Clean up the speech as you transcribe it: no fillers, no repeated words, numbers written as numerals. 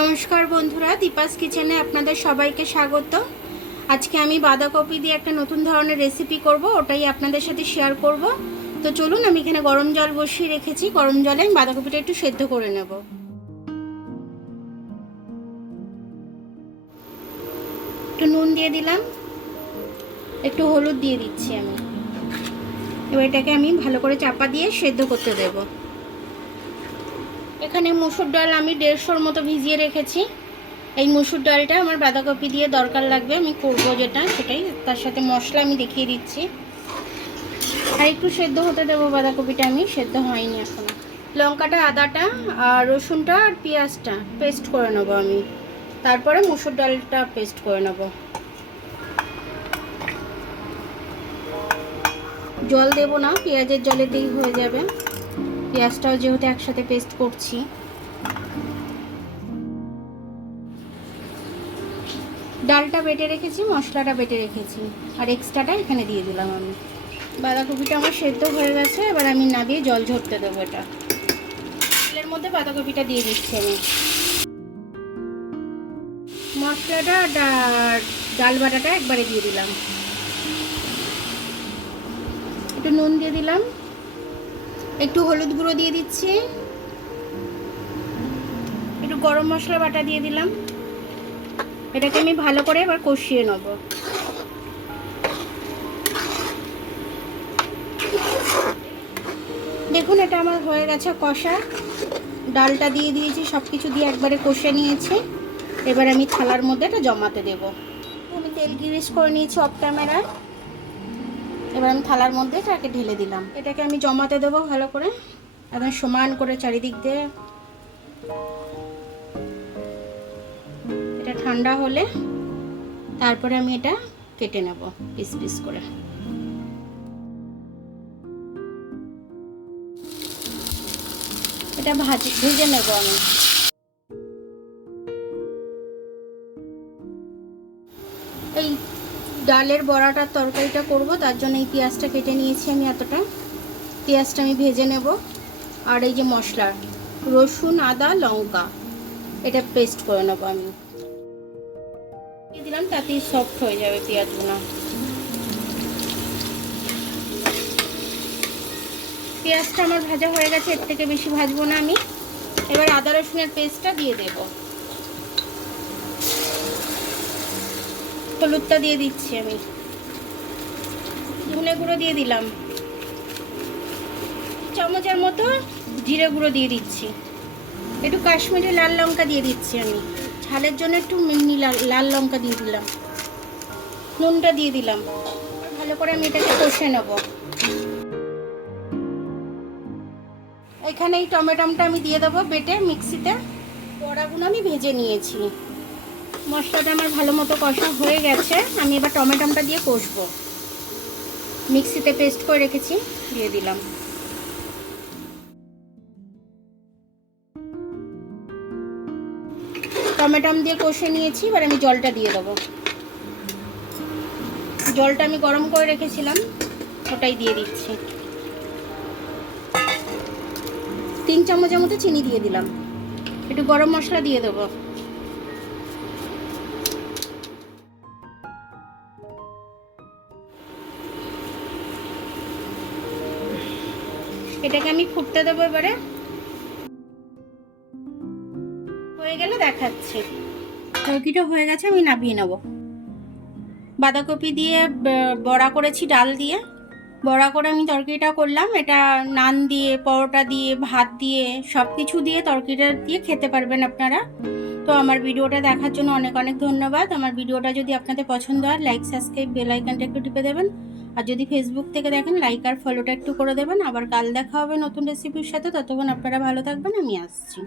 নমস্কার বন্ধুরা, দীপাস কিচেনে আপনাদের সবাইকে স্বাগত। আজকে আমি বাঁধাকপি দিয়ে একটা নতুন ধরনের রেসিপি করব, ওটাই আপনাদের সাথে শেয়ার করব। তো চলুন, আমি এখানে গরম জল বসিয়ে রেখেছি। গরম জলে আমি বাঁধাকপিটা একটু সেদ্ধ করে নেব। একটু নুন দিয়ে দিলাম, একটু হলুদ দিয়ে দিচ্ছি আমি। এবার এটাকে আমি ভালো করে চাপা দিয়ে সেদ্ধ করতে দেব। এখানে মুসুর ডাল আমি 150-র মতো ভিজিয়ে রেখেছি। এই মুসুর ডালটা আমার বাঁধাকপি দিয়ে দরকার লাগবে, আমি করব যেটা সেটাই। তার সাথে মশলা আমি দেখিয়ে দিচ্ছি। আর একটু সেদ্ধ হতে দেবো বাঁধাকপিটা, আমি সেদ্ধ হয়নি এখনো। লঙ্কাটা, আদাটা আর রসুনটা আর পেঁয়াজটা পেস্ট করে নেব আমি, তারপরে মুসুর ডালটা পেস্ট করে নেব। জল দেব না, পেঁয়াজের জলে দিয়েই হয়ে যাবে। পেঁয়াজটাও যেহেতু একসাথে পেস্ট করছি। ডালটা বেটে রেখেছি, মশলাটা বেটে রেখেছি, আর এক্সট্রাটা এখানে দিয়ে দিলাম আমি। বাঁধাকপিটা আমার সেদ্ধ হয়ে গেছে, এবার আমি না দিয়ে জল ঝরতে দেবো। এটা তেলের মধ্যে বাঁধাকপিটা দিয়ে দিচ্ছি আমি। মশলাটা ডাল বাটাটা একবারে দিয়ে দিলাম। একটু নুন দিয়ে দিলাম, একটু হলুদ গুঁড়ো দিয়ে দিচ্ছি, একটু গরম মশলা বাটা দিয়ে দিলাম। এটাকে আমি ভালো করে এবার কষিয়ে নেব। দেখুন, এটা আমার হয়ে গেছে কষা। ডালটা দিয়ে দিয়েছি, সব কিছু দিয়ে একবারে কষে নিয়েছি। এবার আমি থালার মধ্যে এটা জমাতে দেব। আমি তেল গ্রিস করে নিয়েছি অফ ক্যামেরায়। এবার আমি থালার মধ্যে এটাকে ঢেলে দিলাম। এটাকে আমি জমাতে দেবো ভালো করে, একদম সমান করে চারিদিক দিয়ে। এটা ঠান্ডা হলে তারপরে আমি এটা কেটে নেব পিস পিস করে। এটা ভেজে নেব আমি। এই ডালের বড়াটার তরকারিটা করব, তার জন্য এই পেঁয়াজটা কেটে নিয়েছি আমি এতটা। পেঁয়াজটা আমি ভেজে নেব। আর এই যে মশলা, রসুন, আদা, লঙ্কা, এটা পেস্ট করে নেব আমি। দিয়ে দিলাম, তাতেই সফট হয়ে যাবে পেঁয়াজগুলো। পেঁয়াজটা আমার ভাজা হয়ে গেছে, এর থেকে বেশি ভাজবো না আমি। এবার আদা রসুনের পেস্টটা দিয়ে দেব। হলুদটা দিয়ে দিচ্ছি আমি। ধনে গুঁড়ো দিয়ে দিলাম, চামচের মতো জিরে গুঁড়ো দিয়ে দিচ্ছি। একটু কাশ্মীরি লাল লঙ্কা দিয়ে দিচ্ছি আমি, ঝালের জন্য একটু মিনি লাল লঙ্কা দিয়ে দিলাম। নুনটা দিয়ে দিলাম। ভালো করে আমি এটাকে কষে নেব। এখানে এই টমেটোটা আমি দিয়ে দেবো বেটে মিক্সিতে। বড়াগুলো আমি ভেজে নিয়েছি। মশলাটা আমার ভালো মতো কষা হয়ে গেছে, আমি এবার টমেটোটা দিয়ে কষবো। মিক্সিতে পেস্ট করে রেখেছি, দিয়ে দিলাম। টমেটো দিয়ে কষে নিয়েছি, এবার আমি জলটা দিয়ে দেবো। জলটা আমি গরম করে রেখেছিলাম, ওটাই দিয়ে দিচ্ছি। 3 চামচের মতো চিনি দিয়ে দিলাম। একটু গরম মশলা দিয়ে দেবো। এটাকে আমি ফুটতে দেবো। এবারে হয়ে গেলে দেখাচ্ছি। তরকারিটা হয়ে গেছে, আমি নামিয়ে নেব। বাঁধাকপি দিয়ে বড়া করেছি, ডাল দিয়ে বড়া করে আমি তরকারিটা করলাম। এটা নান দিয়ে, পরোটা দিয়ে, ভাত দিয়ে, সব কিছু দিয়ে তরকারিটা দিয়ে খেতে পারবেন আপনারা। তো আমার ভিডিওটা দেখার জন্য অনেক অনেক ধন্যবাদ। আমার ভিডিওটা যদি আপনাদের পছন্দ হয়, লাইক, সাবস্ক্রাইব, বেল আইকনটা একটু টিপে দেবেন। আর যদি ফেসবুক থেকে দেখেন, লাইক আর ফলোটা একটু করে দেবেন। আবার কাল দেখা হবে নতুন রেসিপির সাথে। ততক্ষণ আপনারা ভালো থাকবেন, আমি আসছি।